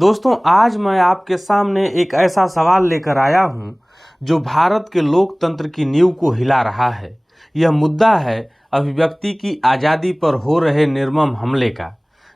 दोस्तों, आज मैं आपके सामने एक ऐसा सवाल लेकर आया हूं जो भारत के लोकतंत्र की नींव को हिला रहा है। यह मुद्दा है अभिव्यक्ति की आज़ादी पर हो रहे निर्मम हमले का,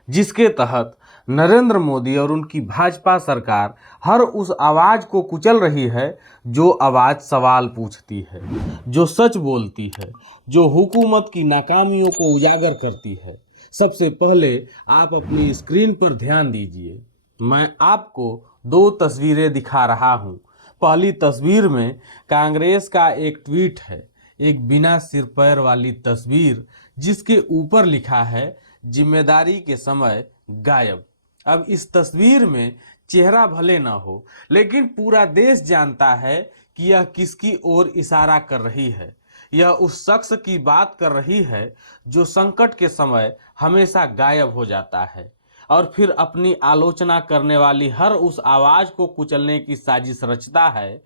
जिसके तहत नरेंद्र मोदी और उनकी भाजपा सरकार हर उस आवाज़ को कुचल रही है जो आवाज़ सवाल पूछती है, जो सच बोलती है, जो हुकूमत की नाकामियों को उजागर करती है। सबसे पहले आप अपनी स्क्रीन पर ध्यान दीजिए। मैं आपको दो तस्वीरें दिखा रहा हूं। पहली तस्वीर में कांग्रेस का एक ट्वीट है, एक बिना सिर पैर वाली तस्वीर जिसके ऊपर लिखा है जिम्मेदारी के समय गायब। अब इस तस्वीर में चेहरा भले ना हो, लेकिन पूरा देश जानता है कि यह किसकी ओर इशारा कर रही है। यह उस शख्स की बात कर रही है जो संकट के समय हमेशा गायब हो जाता है और फिर अपनी आलोचना करने वाली हर उस आवाज को कुचलने की साजिश रचता है।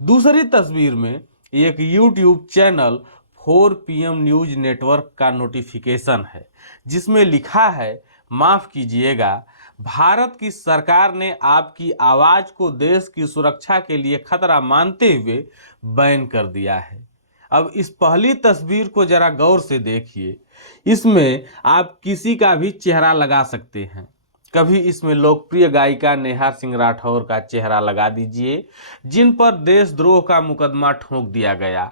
दूसरी तस्वीर में एक YouTube channel 4 PM news network का नोटिफिकेशन है, जिसमें लिखा है, माफ कीजिएगा, भारत की सरकार ने आपकी आवाज को देश की सुरक्षा के लिए खतरा मानते हुए बैन कर दिया है। अब इस पहली तस्वीर को जरा गौर से देखिए। इसमें आप किसी का भी चेहरा लगा सकते हैं। कभी इसमें लोकप्रिय गायिका नेहा सिंह राठौर का चेहरा लगा दीजिए, जिन पर देशद्रोह का मुकदमा ठोक दिया गया।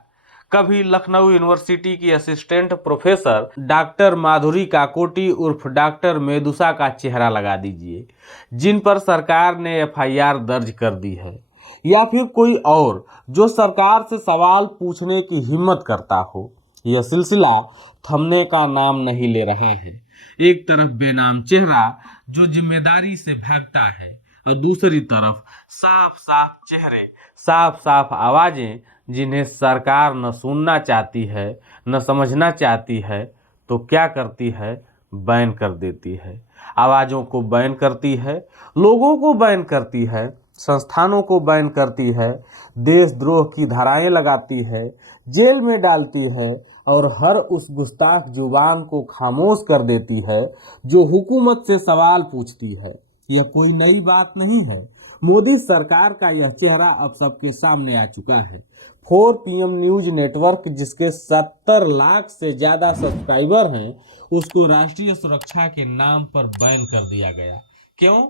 कभी लखनऊ यूनिवर्सिटी की असिस्टेंट प्रोफेसर डॉक्टर माधुरी काकोटी उर्फ डॉक्टर मेदुसा का चेहरा लगा दीजिए, जिन पर सरकार ने FIR दर्ज कर दी है। या फिर कोई और जो सरकार से सवाल पूछने की हिम्मत करता हो। यह सिलसिला थमने का नाम नहीं ले रहा है। एक तरफ बेनाम चेहरा जो जिम्मेदारी से भागता है और दूसरी तरफ साफ साफ चेहरे, साफ साफ आवाजें जिन्हें सरकार न सुनना चाहती है न समझना चाहती है, तो क्या करती है? बैन कर देती है। आवाज़ों को बैन करती है, लोगों को बैन करती है, संस्थानों को बैन करती है, देशद्रोह की धाराएं लगाती है, जेल में डालती है और हर उस गुस्ताख जुबान को खामोश कर देती है जो हुकूमत से सवाल पूछती है। यह कोई नई बात नहीं है। मोदी सरकार का यह चेहरा अब सबके सामने आ चुका है। 4 PM न्यूज नेटवर्क, जिसके 70 लाख से ज़्यादा सब्सक्राइबर हैं, उसको राष्ट्रीय सुरक्षा के नाम पर बैन कर दिया गया। क्यों?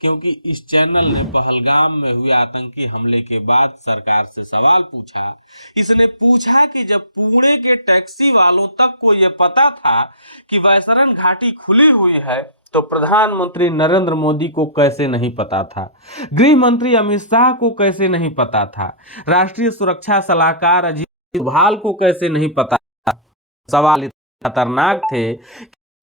क्योंकि इस चैनल ने पहलगाम में हुए आतंकी हमले के बाद सरकार से सवाल पूछा। इसने पूछा कि जब पुणे के टैक्सी वालों तक को यह पता था कि वैसरन घाटी खुली हुई है, तो प्रधानमंत्री नरेंद्र मोदी को कैसे नहीं पता था? गृह मंत्री अमित शाह को कैसे नहीं पता था? राष्ट्रीय सुरक्षा सलाहकार अजीत डोभाल को कैसे नहीं पता था? सवाल इतने खतरनाक थे,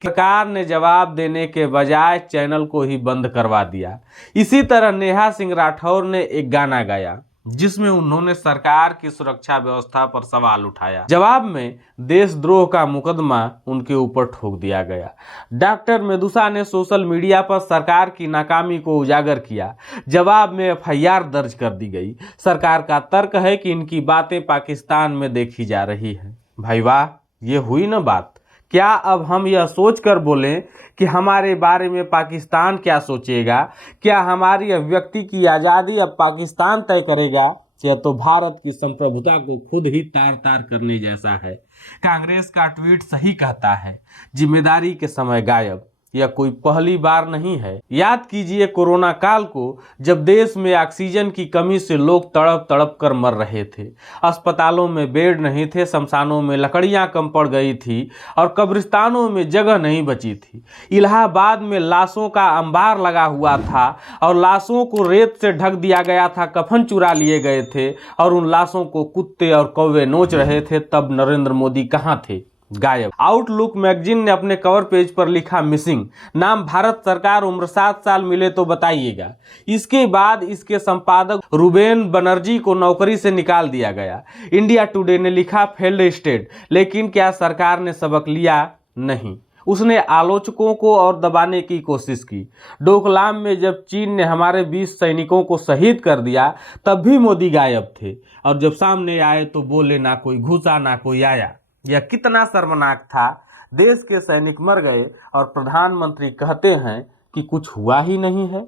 सरकार ने जवाब देने के बजाय चैनल को ही बंद करवा दिया। इसी तरह नेहा सिंह राठौर ने एक गाना गाया जिसमें उन्होंने सरकार की सुरक्षा व्यवस्था पर सवाल उठाया। जवाब में देशद्रोह का मुकदमा उनके ऊपर ठोक दिया गया। डॉक्टर मेदुसा ने सोशल मीडिया पर सरकार की नाकामी को उजागर किया। जवाब में FIR दर्ज कर दी गई। सरकार का तर्क है कि इनकी बातें पाकिस्तान में देखी जा रही है। भाई वाह, ये हुई ना बात। क्या अब हम यह सोचकर बोलें कि हमारे बारे में पाकिस्तान क्या सोचेगा? क्या हमारी अभिव्यक्ति की आज़ादी अब पाकिस्तान तय करेगा? यह तो भारत की संप्रभुता को खुद ही तार तार करने जैसा है। कांग्रेस का ट्वीट सही कहता है, जिम्मेदारी के समय गायब। यह कोई पहली बार नहीं है। याद कीजिए कोरोना काल को, जब देश में ऑक्सीजन की कमी से लोग तड़प तड़प कर मर रहे थे। अस्पतालों में बेड नहीं थे, शमशानों में लकड़ियां कम पड़ गई थी और कब्रिस्तानों में जगह नहीं बची थी। इलाहाबाद में लाशों का अंबार लगा हुआ था और लाशों को रेत से ढक दिया गया था, कफन चुरा लिए गए थे और उन लाशों को कुत्ते और कौवे नोच रहे थे। तब नरेंद्र मोदी कहाँ थे? गायब। आउटलुक मैगजीन ने अपने कवर पेज पर लिखा, मिसिंग। नाम भारत सरकार, उम्र 7 साल, मिले तो बताइएगा। इसके बाद इसके संपादक रुबेन बनर्जी को नौकरी से निकाल दिया गया। इंडिया टुडे ने लिखा, फेल्ड स्टेट। लेकिन क्या सरकार ने सबक लिया? नहीं। उसने आलोचकों को और दबाने की कोशिश की। डोकलाम में जब चीन ने हमारे 20 सैनिकों को शहीद कर दिया, तब भी मोदी गायब थे और जब सामने आए तो बोले ना कोई घुसा ना कोई आया। यह कितना शर्मनाक था। देश के सैनिक मर गए और प्रधानमंत्री कहते हैं कि कुछ हुआ ही नहीं है।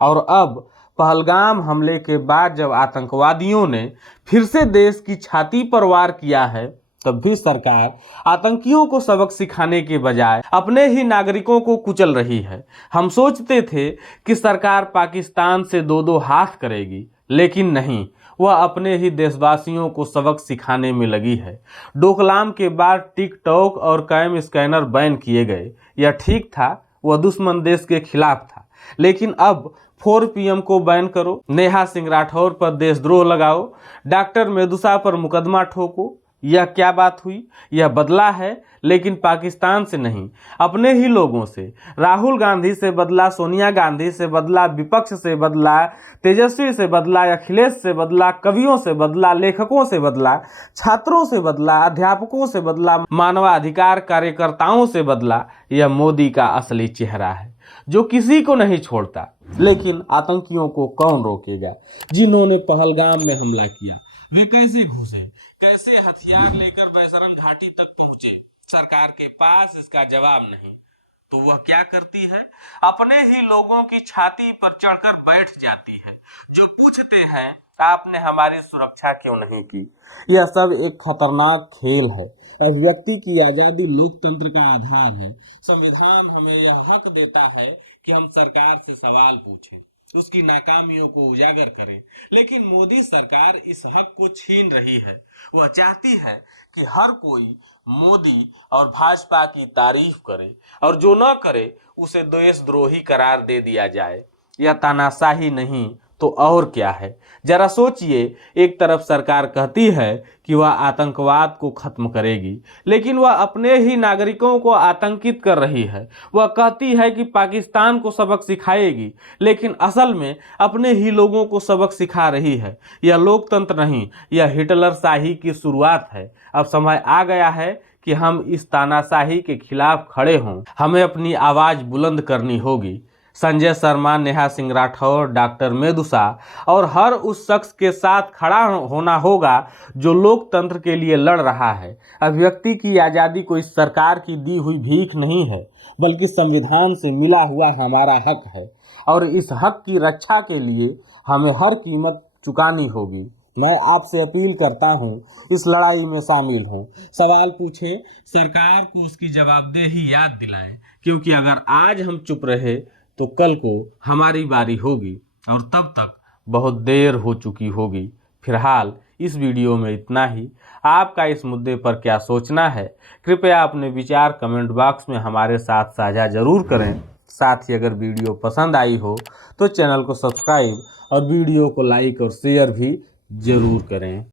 और अब पहलगाम हमले के बाद जब आतंकवादियों ने फिर से देश की छाती पर वार किया है, तब भी सरकार आतंकियों को सबक सिखाने के बजाय अपने ही नागरिकों को कुचल रही है। हम सोचते थे कि सरकार पाकिस्तान से दो दो हाथ करेगी, लेकिन नहीं, वह अपने ही देशवासियों को सबक सिखाने में लगी है। डोकलाम के बाद टिकटॉक और कैम स्कैनर बैन किए गए। यह ठीक था, वह दुश्मन देश के खिलाफ था। लेकिन अब 4 PM को बैन करो, नेहा सिंह राठौर पर देशद्रोह लगाओ, डॉक्टर मेदुसा पर मुकदमा ठोको। यह क्या बात हुई? यह बदला है, लेकिन पाकिस्तान से नहीं, अपने ही लोगों से। राहुल गांधी से बदला, सोनिया गांधी से बदला, विपक्ष से बदला, तेजस्वी से बदला, अखिलेश से बदला, कवियों से बदला, लेखकों से बदला, छात्रों से बदला, अध्यापकों से बदला, मानवाधिकार कार्यकर्ताओं से बदला। यह मोदी का असली चेहरा है, जो किसी को नहीं छोड़ता। लेकिन आतंकियों को कौन रोकेगा? जिन्होंने पहलगाम में हमला किया, वे कैसे घुसे, कैसे हथियार लेकर बैसरन घाटी तक पहुंचे? सरकार के पास इसका जवाब नहीं। तो वह क्या करती है? अपने ही लोगों की छाती पर चढ़कर बैठ जाती है, जो पूछते हैं आपने हमारी सुरक्षा क्यों नहीं की। यह सब एक खतरनाक खेल है। अभिव्यक्ति की आजादी लोकतंत्र का आधार है। संविधान हमें यह हक देता है कि हम सरकार से सवाल पूछें, उसकी नाकामियों को उजागर करें। लेकिन मोदी सरकार इस हक को छीन रही है। वह चाहती है कि हर कोई मोदी और भाजपा की तारीफ करे, और जो न करे उसे देशद्रोही करार दे दिया जाए। यह तानाशाही नहीं तो और क्या है? जरा सोचिए, एक तरफ सरकार कहती है कि वह आतंकवाद को खत्म करेगी, लेकिन वह अपने ही नागरिकों को आतंकित कर रही है। वह कहती है कि पाकिस्तान को सबक सिखाएगी, लेकिन असल में अपने ही लोगों को सबक सिखा रही है। यह लोकतंत्र नहीं, यह हिटलर शाही की शुरुआत है। अब समय आ गया है कि हम इस तानाशाही के खिलाफ खड़े हों। हमें अपनी आवाज बुलंद करनी होगी। संजय शर्मा, नेहा सिंह राठौर, डॉक्टर मेदुसा और हर उस शख्स के साथ खड़ा होना होगा जो लोकतंत्र के लिए लड़ रहा है। अभिव्यक्ति की आज़ादी कोई सरकार की दी हुई भीख नहीं है, बल्कि संविधान से मिला हुआ हमारा हक है, और इस हक की रक्षा के लिए हमें हर कीमत चुकानी होगी। मैं आपसे अपील करता हूं, इस लड़ाई में शामिल हों, सवाल पूछें, सरकार को उसकी जवाबदेही याद दिलाएं, क्योंकि अगर आज हम चुप रहे तो कल को हमारी बारी होगी, और तब तक बहुत देर हो चुकी होगी। फिलहाल इस वीडियो में इतना ही। आपका इस मुद्दे पर क्या सोचना है? कृपया अपने विचार कमेंट बॉक्स में हमारे साथ साझा जरूर करें। साथ ही अगर वीडियो पसंद आई हो तो चैनल को सब्सक्राइब और वीडियो को लाइक और शेयर भी जरूर करें।